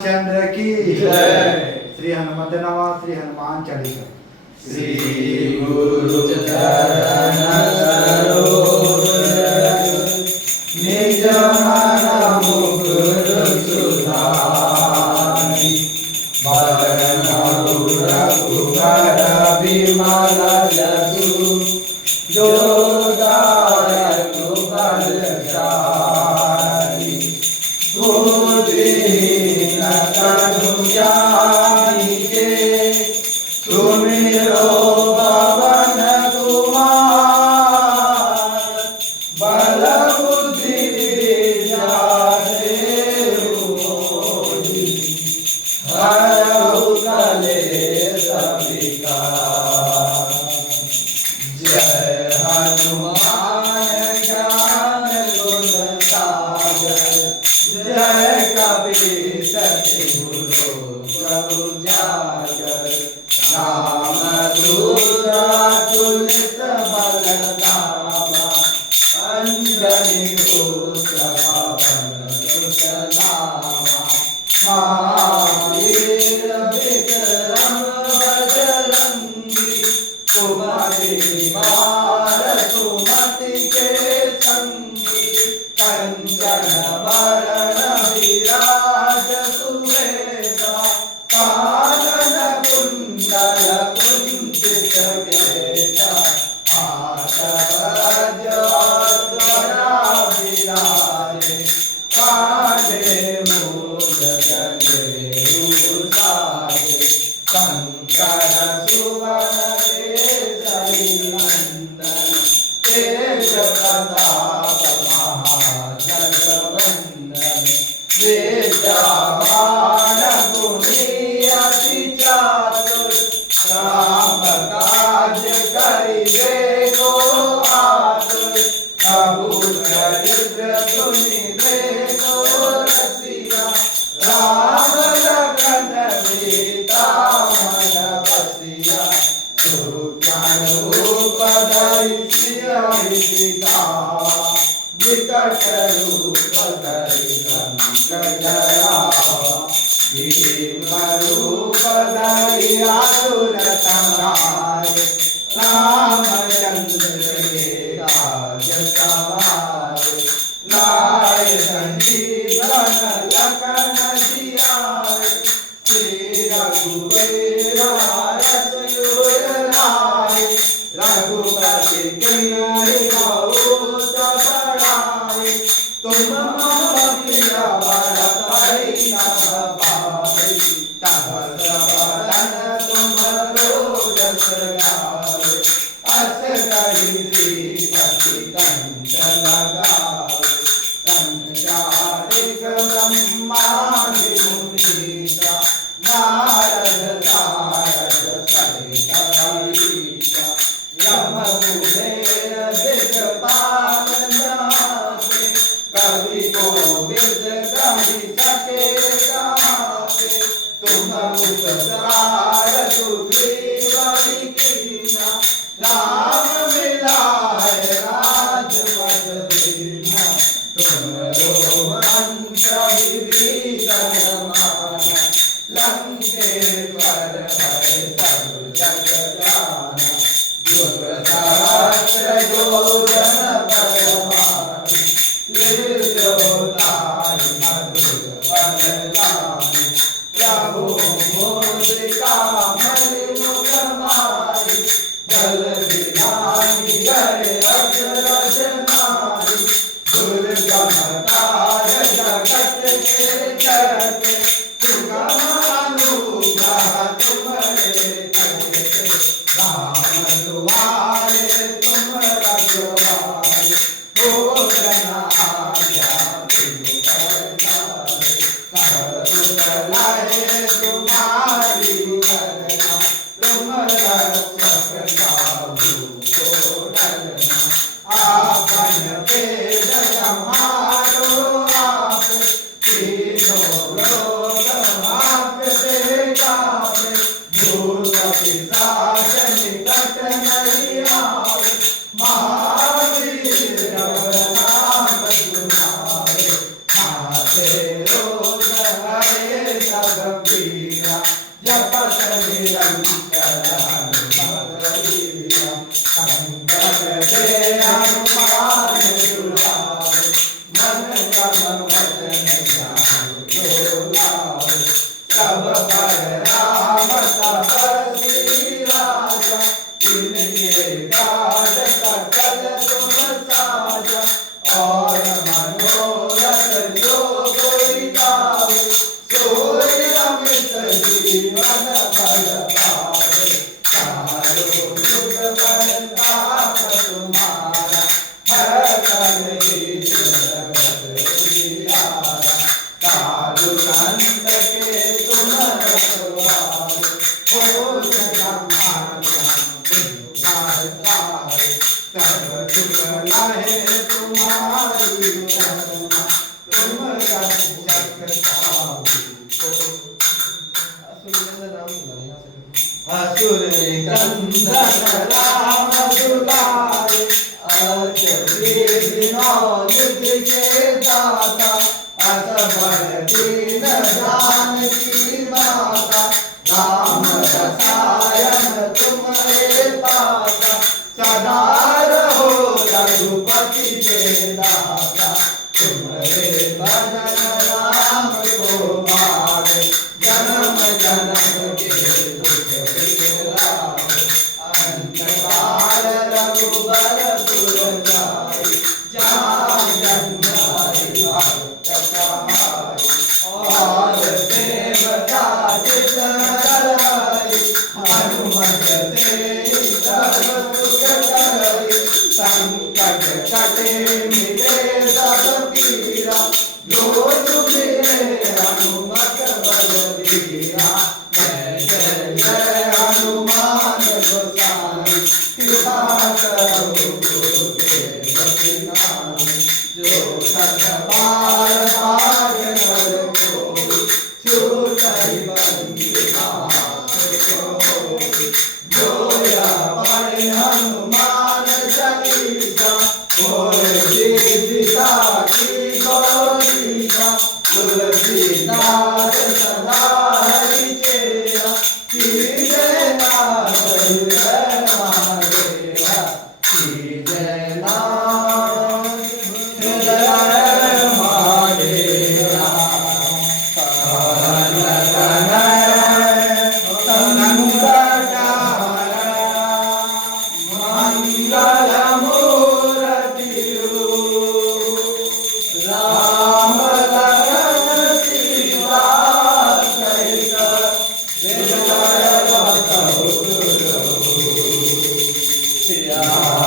चंद्र की जय। श्री हनुमत नवा श्री हनुमान चालीसा। श्री गुरु चरण सरोज निज मन मुकुर सुधारि बरनउँ रघुबर बिमल जसु जो दायक फलचारि बुद्धिहीन तनु जानिके सुमिरो पवन कुमार बल बुद्धि विद्या देहु मोहि हरहु कलेश विकार। जय हनुमान ज्ञान गुण सागर जय कपीस तिहु लोक उजागर रामदूत अतुलित बल धामा अंजनी पुत्र पवन सुत नामा महावीर विक्रम बजरंगी कुमति निवार सुमति के संगी कंचन वरण विराज सुवेदा कानन कुंडल कुंचित केसा हाथ वज्रा विराजे काले मूँज जनेऊ साजे शंकर सुवन केसरी नंदन तेज प्रताप महाजगवंदन विद्यावान गुणी अति चातुर राम काज करिबे को आतुर प्रभु चरित्र सुनिबे को रसिया राम लखन सीता मन बसिया सुज्ञान रूप धरि सियहि दिखावा विकट रूप धरि लंक जरावा भीम रूप धरि असुर संहारे रामचंद्र के काज सवारे लाए संजीवन लखन जियाए श्री रघुवीर रसुर लाए रघुपति किन्हीं बहुत बड़ाई तुम मम प्रिय भरत नभ भाई तब सबदन तुम रोजस गावे अस कहि श्रीपति कंठ लगावे संचारिक ब्रह्मादि मुनीसा नारद सारद सहित अहिसा यम कुबेर दिक्पाल नाथे कवि कोविद कहि सके गाथे तुम उपकार सुग्रीव कीन्हा राम मिलाए राजपद दीन्हा तुमरो मंत्र विभीषण माना लंकेश्वर भय सब जग जाना युग सहस्र योजन बलवान निर्जोताहि मधुर फल जानी प्रभु मुद्रिका मणि मुख मारी जल दिलानि गए अचरज नारी दुर्गम काज जगत के करते सुगम अनुग्रह तुम्हारे करते राम दुआरे तुम रखवारे हो जना आज्ञा तुम करतारे कहु चलाए तुम्हारी करना तुम रक्षक काहू को डरना आपन तेज समारो आप तीनों लोक आपसे कापे भूत पिशाच निकट नहीं आवे महावीर जब नाम तुम्हारे नाथे रोग हरे कबीरा जपत निरंतर हनुमत वीरा संकट ते हनुमान छुड़ावे मन क्रम वचन ध्यान जो लावे सब पर राम तपस्वी राजा इनके काज सकल तुम साजा और मनोरथ जो कोई गावे सोई अमित जीवन फल पावे चारों युग प्रताप तुम्हारा है कलयुग जगत उजियारा साधु संत के तुम रखवारे हो जगन्नाथ सर्व सुख लहे तुम्हारी शरणा तुम असुर कंदन राम दुलारे अर्च विनोद के दाता असबर दीन जानकी माता राम रसायन तुम्हारे पासा सदा रहो रघुपति के दाता तुम्हारे भजन राम को भावे जन्म जन्म के दुख बिसरावे अनंत काल रघुबर पुर जाई जहाँ जन्माई भक्त कहाई और देवता जित हरि हनुमत से सर्व सुख करी संकट कटे मिटे सब पीरा जो तुम्हें हनुमत बलबीरा जय जय जय हनुमान गोसाई कृपा करो गुरुदेव की जो सत बार बार नर कोई छूटहि बंदी हाथ कोई जो या पढ़े हनुमान चालीसा होय सिद्धिदा की गौरीसा तुलसीदास सदा हरि चेरा जय नाथ हृदय महादेवा जय नाथ हृदय महादेवा कवन कनय संकट मंगल मूर्ति राम लखन सीता सहित हृदय बसहु सिया